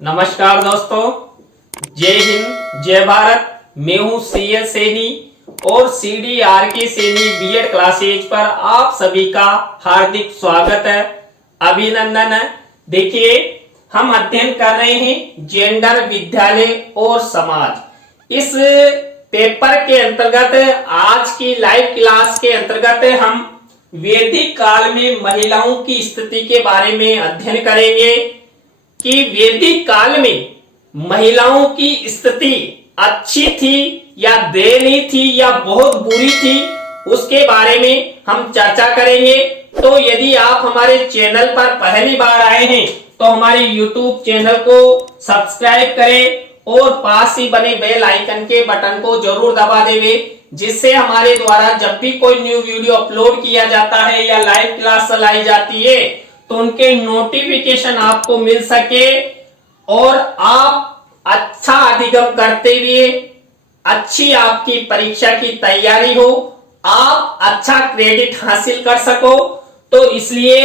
नमस्कार दोस्तों, जय हिंद जय भारत। मैं हूं सीएल सैनी और CDRK सैनी बीएड क्लासेज पर आप सभी का हार्दिक स्वागत है, अभिनंदन है। देखिए, हम अध्ययन कर रहे हैं जेंडर, विद्यालय और समाज। इस पेपर के अंतर्गत आज की लाइव क्लास के अंतर्गत हम वैदिक काल में महिलाओं की स्थिति के बारे में अध्ययन करेंगे कि वैदिक काल में महिलाओं की स्थिति अच्छी थी या दयनीय थी या बहुत बुरी थी, उसके बारे में हम चर्चा करेंगे। तो यदि आप हमारे चैनल पर पहली बार आए हैं तो हमारे YouTube चैनल को सब्सक्राइब करें और पास ही बने बेल आइकन के बटन को जरूर दबा देवे, जिससे हमारे द्वारा जब भी कोई न्यू वीडियो अपलोड किया जाता है या लाइव क्लास चलाई जाती है तो उनके नोटिफिकेशन आपको मिल सके और आप अच्छा अधिगम करते हुए अच्छी आपकी परीक्षा की तैयारी हो, आप अच्छा क्रेडिट हासिल कर सको। तो इसलिए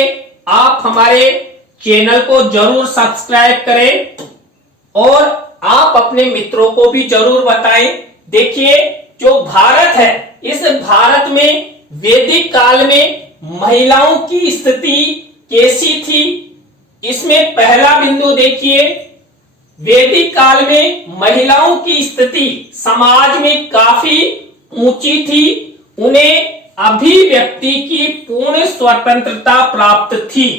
आप हमारे चैनल को जरूर सब्सक्राइब करें और आप अपने मित्रों को भी जरूर बताएं। देखिए, जो भारत है, इस भारत में वैदिक काल में महिलाओं की स्थिति कैसी थी, इसमें पहला बिंदु देखिए। वैदिक काल में महिलाओं की स्थिति समाज में काफी ऊंची थी, उन्हें अभिव्यक्ति की पूर्ण स्वतंत्रता प्राप्त थी।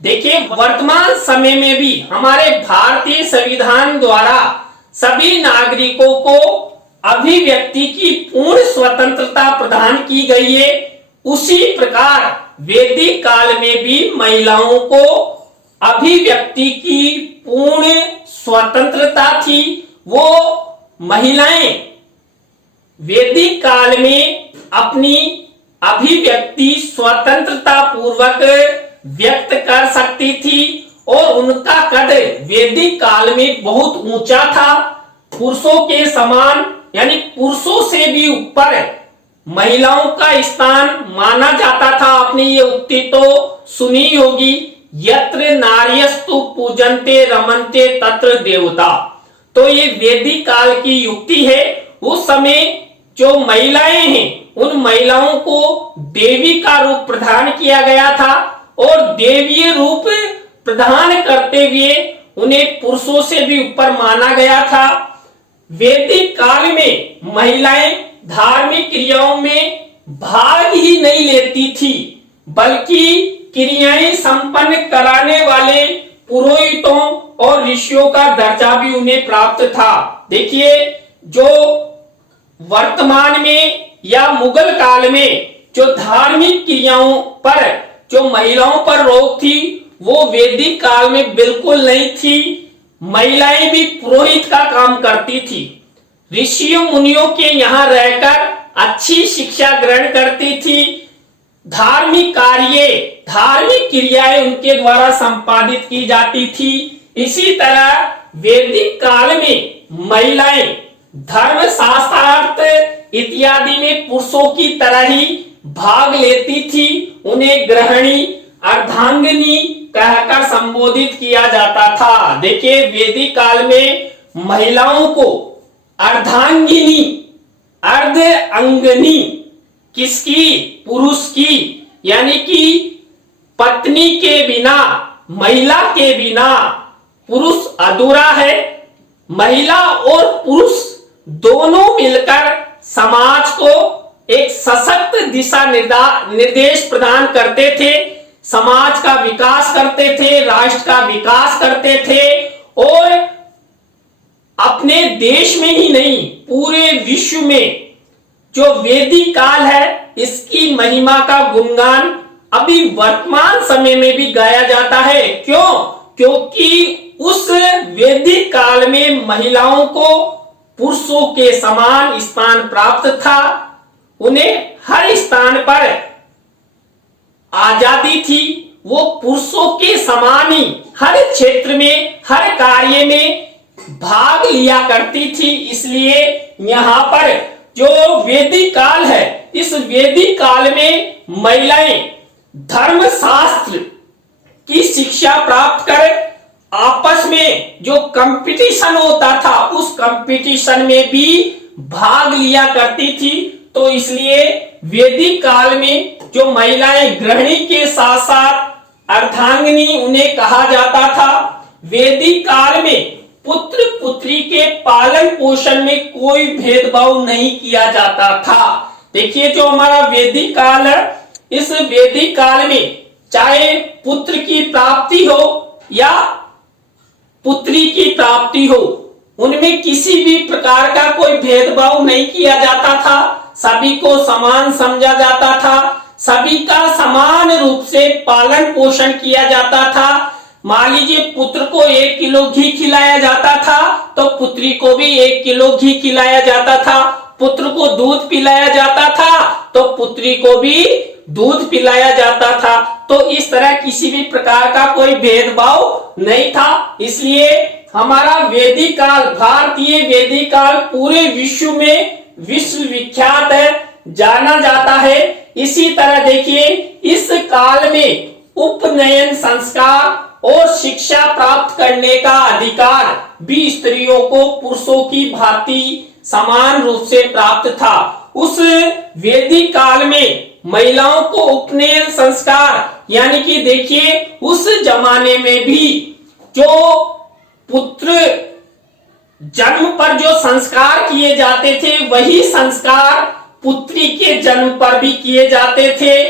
देखिए, वर्तमान समय में भी हमारे भारतीय संविधान द्वारा सभी नागरिकों को अभिव्यक्ति की पूर्ण स्वतंत्रता प्रदान की गई है। उसी प्रकार वैदिक काल में भी महिलाओं को अभिव्यक्ति की पूर्ण स्वतंत्रता थी। वो महिलाएं वैदिक काल में अपनी अभिव्यक्ति स्वतंत्रता पूर्वक व्यक्त कर सकती थी और उनका कद वैदिक काल में बहुत ऊंचा था, पुरुषों के समान, यानी पुरुषों से भी ऊपर महिलाओं का स्थान माना जाता था। आपने ये उक्ति तो सुनी होगी, यत्र नार्यस्तु पूजन्ते रमन्ते तत्र देवता। तो ये वैदिक काल की युक्ति है। उस समय जो महिलाएं हैं, उन महिलाओं को देवी का रूप प्रदान किया गया था और देवीय रूप प्रदान करते हुए उन्हें पुरुषों से भी ऊपर माना गया था। वैदिक काल में महिलाएं धार्मिक क्रियाओं में भाग ही नहीं लेती थी, बल्कि क्रियाएं संपन्न कराने वाले पुरोहितों और ऋषियों का दर्जा भी उन्हें प्राप्त था। देखिए, जो वर्तमान में या मुगल काल में जो धार्मिक क्रियाओं पर जो महिलाओं पर रोक थी, वो वैदिक काल में बिल्कुल नहीं थी। महिलाएं भी पुरोहित का काम करती थी, ऋषियों मुनियों के यहाँ रहकर अच्छी शिक्षा ग्रहण करती थी, धार्मिक कार्य, धार्मिक क्रियाएं उनके द्वारा संपादित की जाती थी। इसी तरह वैदिक काल में महिलाएं धर्म शास्त्रार्थ इत्यादि में पुरुषों की तरह ही भाग लेती थी। उन्हें गृहिणी, अर्धांगिनी कहकर संबोधित किया जाता था। देखिए, वैदिक काल में महिलाओं को अर्धांगिनी, अर्ध अंगनी, किसकी? पुरुष की, यानी कि पत्नी के बिना, महिला के बिना पुरुष अधूरा है। महिला और पुरुष दोनों मिलकर समाज को एक सशक्त दिशा निर्देश प्रदान करते थे, समाज का विकास करते थे, राष्ट्र का विकास करते थे और अपने देश में ही नहीं, पूरे विश्व में जो वैदिक काल है, इसकी महिमा का गुणगान अभी वर्तमान समय में भी गाया जाता है। क्यों? क्योंकि उस वैदिक काल में महिलाओं को पुरुषों के समान स्थान प्राप्त था, उन्हें हर स्थान पर आजादी थी, वो पुरुषों के समान ही हर क्षेत्र में, हर कार्य में भाग लिया करती थी। इसलिए यहाँ पर जो वैदिक काल है, इस वैदिक काल में महिलाएं धर्म शास्त्र की शिक्षा प्राप्त कर आपस में जो कंपटीशन होता था उस कंपटीशन में भी भाग लिया करती थी। तो इसलिए वैदिक काल में जो महिलाएं गृहिणी के साथ साथ अर्धांगिनी उन्हें कहा जाता था। वैदिक काल में पुत्र पुत्री के पालन पोषण में कोई भेदभाव नहीं किया जाता था। देखिए जो हमारा वैदिक काल है, इस वैदिक काल में चाहे पुत्र की प्राप्ति हो या पुत्री की प्राप्ति हो, उनमें किसी भी प्रकार का कोई भेदभाव नहीं किया जाता था। सभी को समान समझा जाता था, सभी का समान रूप से पालन पोषण किया जाता था। मान लीजिए पुत्र को 1 किलो घी खिलाया जाता था तो पुत्री को भी 1 किलो घी खिलाया जाता था। पुत्र को दूध पिलाया जाता था तो पुत्री को भी दूध पिलाया जाता था। तो इस तरह किसी भी प्रकार का कोई भेदभाव नहीं था। इसलिए हमारा वैदिक काल, भारतीय वैदिक काल पूरे विश्व में विश्वविख्यात है, जाना जाता है। इसी तरह देखिए इस काल में उपनयन संस्कार और शिक्षा प्राप्त करने का अधिकार भी स्त्रियों को पुरुषों की भांति समान रूप से प्राप्त था। उस वैदिक काल में महिलाओं को उपनयन संस्कार यानी कि देखिए उस जमाने में भी जो पुत्र जन्म पर जो संस्कार किए जाते थे वही संस्कार पुत्री के जन्म पर भी किए जाते थे।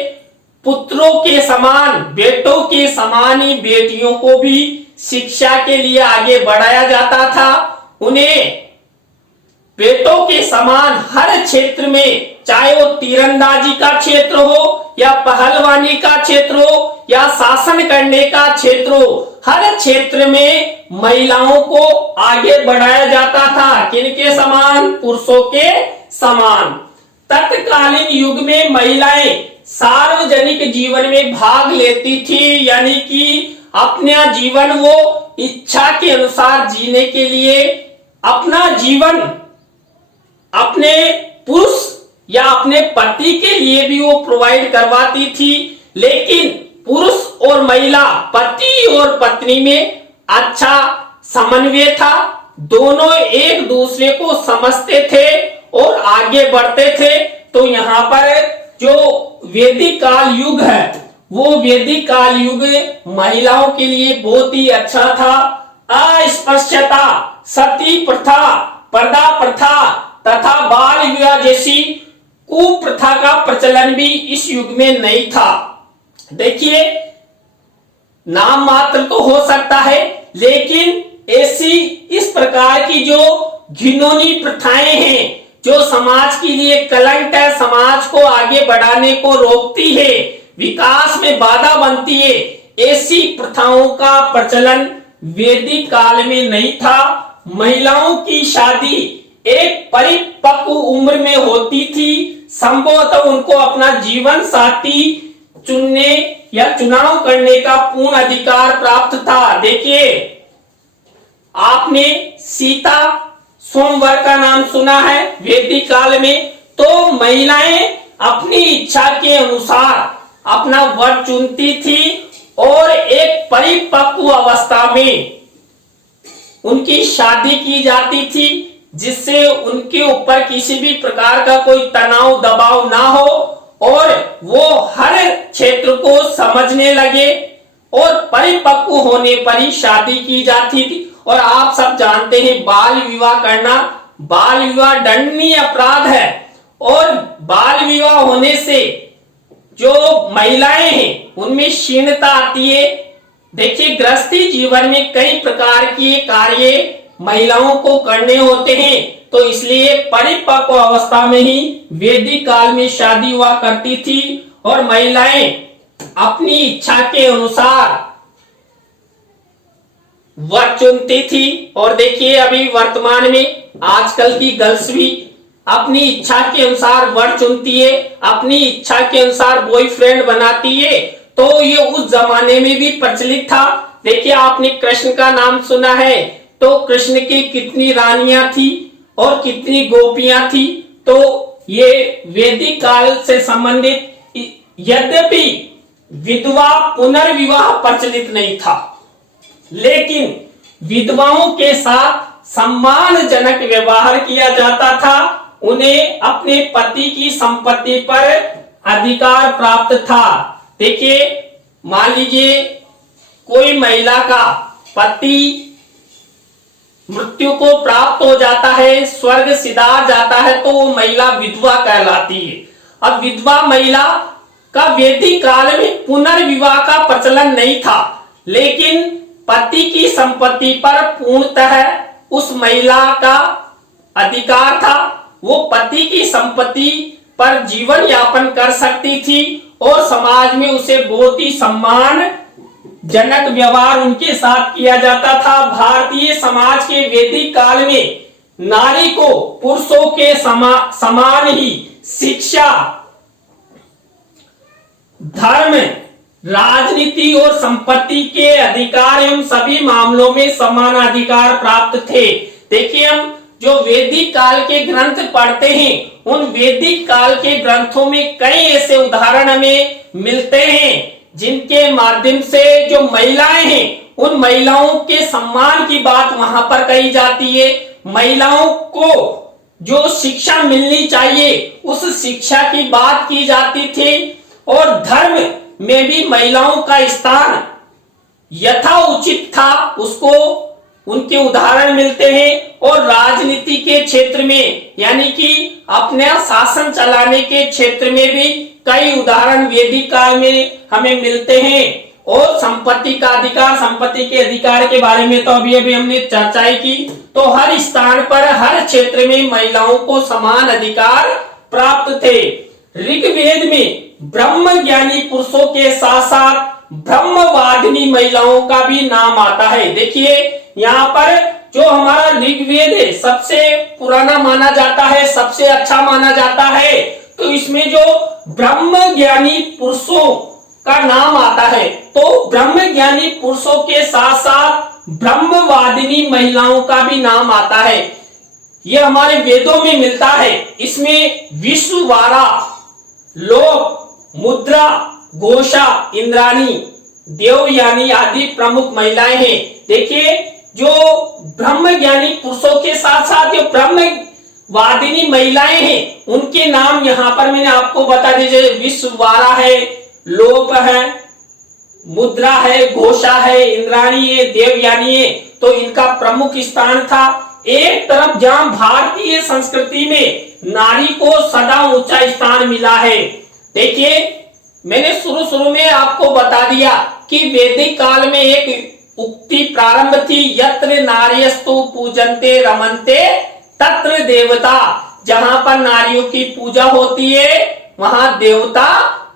पुत्रों के समान, बेटों के समान ही बेटियों को भी शिक्षा के लिए आगे बढ़ाया जाता था। उन्हें बेटों के समान हर क्षेत्र में, चाहे वो तीरंदाजी का क्षेत्र हो या पहलवानी का क्षेत्र हो या शासन करने का क्षेत्र हो, हर क्षेत्र में महिलाओं को आगे बढ़ाया जाता था। किनके समान? पुरुषों के समान। तत्कालीन युग में महिलाएं सार्वजनिक जीवन में भाग लेती थी, यानी कि अपना जीवन वो इच्छा के अनुसार जीने के लिए अपना जीवन अपने पुरुष या अपने पति के लिए भी वो प्रोवाइड करवाती थी। लेकिन पुरुष और महिला, पति और पत्नी में अच्छा समन्वय था। दोनों एक दूसरे को समझते थे और आगे बढ़ते थे। तो यहाँ पर जो वैदिक काल युग है वो वैदिक काल युग महिलाओं के लिए बहुत ही अच्छा था। अस्पृश्यता, सती प्रथा, पर्दा प्रथा तथा बाल विवाह जैसी कुप्रथा का प्रचलन भी इस युग में नहीं था। देखिए नाम मात्र तो हो सकता है, लेकिन ऐसी इस प्रकार की जो घिनौनी प्रथाएं हैं जो समाज के लिए कलंक है, समाज को आगे बढ़ाने को रोकती है, विकास में बाधा बनती है, ऐसी प्रथाओं का प्रचलन वैदिक काल में नहीं था। महिलाओं की शादी एक परिपक्व उम्र में होती थी। संभवतः उनको अपना जीवन साथी चुनने या चुनाव करने का पूर्ण अधिकार प्राप्त था। देखिए आपने सीता स्वयंवर का नाम सुना है वैदिक काल में। तो महिलाएं अपनी इच्छा के अनुसार अपना वर चुनती थी और एक परिपक्व अवस्था में उनकी शादी की जाती थी, जिससे उनके ऊपर किसी भी प्रकार का कोई तनाव दबाव ना हो और वो हर क्षेत्र को समझने लगे और परिपक्व होने पर ही शादी की जाती थी। और आप सब जानते हैं बाल विवाह करना, बाल विवाह दंडनीय अपराध है और बाल विवाह होने से जो महिलाएं हैं उनमें क्षीणता आती है। देखिए गृहस्थी जीवन में कई प्रकार के कार्य महिलाओं को करने होते हैं, तो इसलिए परिपक्व अवस्था में ही वैदिक काल में शादी हुआ करती थी और महिलाएं अपनी इच्छा के अनुसार वर चुनती थी। और देखिए अभी वर्तमान में आजकल की गर्ल्स भी अपनी इच्छा के अनुसार वर चुनती है, अपनी इच्छा के अनुसार बॉयफ्रेंड बनाती है। तो ये उस जमाने में भी प्रचलित था। देखिए आपने कृष्ण का नाम सुना है, तो कृष्ण की कितनी रानियां थी और कितनी गोपियां थी। तो ये वैदिक काल से संबंधित, यद्यपि विधवा पुनर्विवाह प्रचलित नहीं था, लेकिन विधवाओं के साथ सम्मानजनक व्यवहार किया जाता था। उन्हें अपने पति की संपत्ति पर अधिकार प्राप्त था। देखिए, मान लीजिए कोई महिला का पति मृत्यु को प्राप्त हो जाता है, स्वर्ग सिधार जाता है, तो वो महिला विधवा कहलाती है। अब विधवा महिला का वैदिक काल में पुनर्विवाह का प्रचलन नहीं था, लेकिन पति की संपत्ति पर पूर्णतः उस महिला का अधिकार था। वो पति की संपत्ति पर जीवन यापन कर सकती थी और समाज में उसे बहुत ही सम्मानजनक व्यवहार उनके साथ किया जाता था। भारतीय समाज के वैदिक काल में नारी को पुरुषों के समान ही शिक्षा, धर्म, राजनीति और संपत्ति के अधिकार एवं सभी मामलों में समान अधिकार प्राप्त थे। देखिए, हम जो वैदिक काल के ग्रंथ पढ़ते हैं, उन वैदिक काल के ग्रंथों में कई ऐसे उदाहरण हमें मिलते हैं जिनके माध्यम से जो महिलाएं हैं, उन महिलाओं के सम्मान की बात वहां पर कही जाती है। महिलाओं को जो शिक्षा मिलनी चाहिए, उस शिक्षा की बात की जाती थी और धर्म में भी महिलाओं का स्थान यथाउचित था, उसको उनके उदाहरण मिलते हैं। और राजनीति के क्षेत्र में, यानी कि अपने शासन चलाने के क्षेत्र में भी कई उदाहरण वैदिक काल में हमें मिलते हैं। और संपत्ति का अधिकार, संपत्ति के अधिकार के बारे में तो अभी हमने चर्चा की। तो हर स्थान पर, हर क्षेत्र में महिलाओं को समान अधिकार प्राप्त थे। ऋग्वेद में ब्रह्म ज्ञानी पुरुषों के साथ साथ ब्रह्मवादिनी महिलाओं का भी नाम आता है। देखिए, यहाँ पर जो हमारा ऋग्वेद है, सबसे पुराना माना जाता है, सबसे अच्छा माना जाता है। तो इसमें जो ब्रह्म ज्ञानी पुरुषों का नाम आता है, तो ब्रह्म ज्ञानी पुरुषों के साथ साथ ब्रह्मवादिनी महिलाओं का भी नाम आता है। यह हमारे वेदों में मिलता है। इसमें विश्ववारा, लोक, मुद्रा, घोषा, इंद्राणी, देवयानी आदि प्रमुख महिलाएं हैं। देखिए, जो ब्रह्म ज्ञानी पुरुषों के साथ साथ जो ब्रह्मवादिनी महिलाएं हैं, उनके नाम यहाँ पर मैंने आपको बता दीजिए। विश्ववारा है, लोक है, मुद्रा है, घोषा है, इंद्राणी है, देवयानी है। तो इनका प्रमुख स्थान था। एक तरफ जहां भारतीय संस्कृति में नारी को सदा ऊंचा स्थान मिला है। देखिए, मैंने शुरू में आपको बता दिया कि वैदिक काल में एक उक्ति प्रारंभ थी, यत्र नार्यस्तु पूजन्ते रमन्ते तत्र देवता। जहां पर नारियों की पूजा होती है, वहां देवता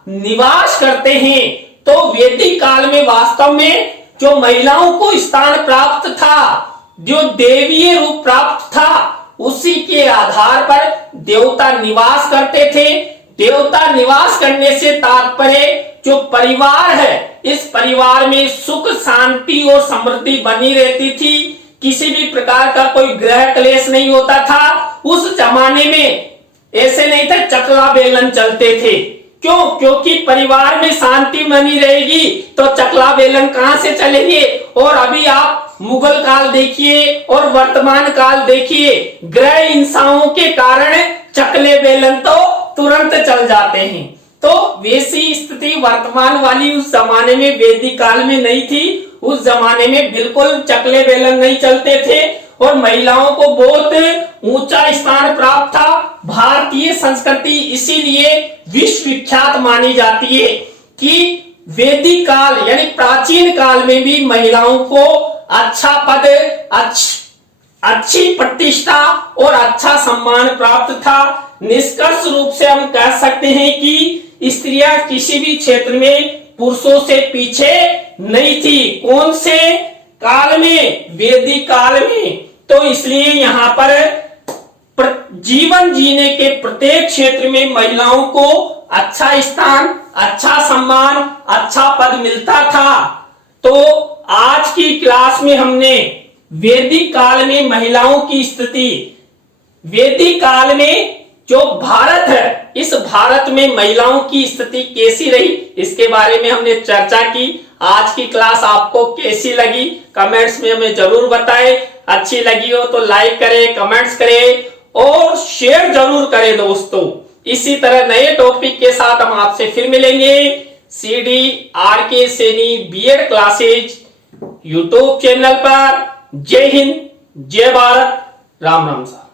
निवास करते हैं। तो वैदिक काल में वास्तव में जो महिलाओं को स्थान प्राप्त था, जो देवीय रूप प्राप्त था, उसी के आधार पर देवता निवास करते थे। देवता निवास करने से तात्पर्य जो परिवार है, इस परिवार में सुख, शांति और समृद्धि बनी रहती थी। किसी भी प्रकार का कोई ग्रह क्लेश नहीं होता था। उस जमाने में ऐसे नहीं था चकला बेलन चलते थे। क्यों? क्योंकि परिवार में शांति बनी रहेगी तो चकला बेलन कहां से चलेंगे। और अभी आप मुगल काल देखिए और वर्तमान काल देखिए, ग्रह हिंसाओं के कारण चकले बेलन तो तुरंत चल जाते हैं। तो वैसी स्थिति वर्तमान वाली उस जमाने में, वैदिक काल में नहीं थी। उस जमाने में बिल्कुल चकले बेलन नहीं चलते थे और महिलाओं को बहुत ऊंचा स्थान प्राप्त था। भारतीय संस्कृति इसीलिए विश्व विख्यात मानी जाती है कि वैदिक काल यानी प्राचीन काल में भी महिलाओं को अच्छा पद, अच्छी प्रतिष्ठा और अच्छा सम्मान प्राप्त था। निष्कर्ष रूप से हम कह सकते हैं कि स्त्रियां किसी भी क्षेत्र में पुरुषों से पीछे नहीं थी। कौन से काल में? वैदिक काल में। तो इसलिए यहाँ पर जीवन जीने के प्रत्येक क्षेत्र में महिलाओं को अच्छा स्थान, अच्छा सम्मान, अच्छा पद मिलता था। तो आज की क्लास में हमने वैदिक काल में महिलाओं की स्थिति, वैदिक काल में जो भारत है, इस भारत में महिलाओं की स्थिति कैसी रही, इसके बारे में हमने चर्चा की। आज की क्लास आपको कैसी लगी कमेंट्स में हमें जरूर बताएं। अच्छी लगी हो तो लाइक करें, कमेंट्स करें और शेयर जरूर करें दोस्तों। इसी तरह नए टॉपिक के साथ हम आपसे फिर मिलेंगे। CDRK Saini B Ed classes YouTube channel पर। जय हिंद, जय भारत, राम राम साहब।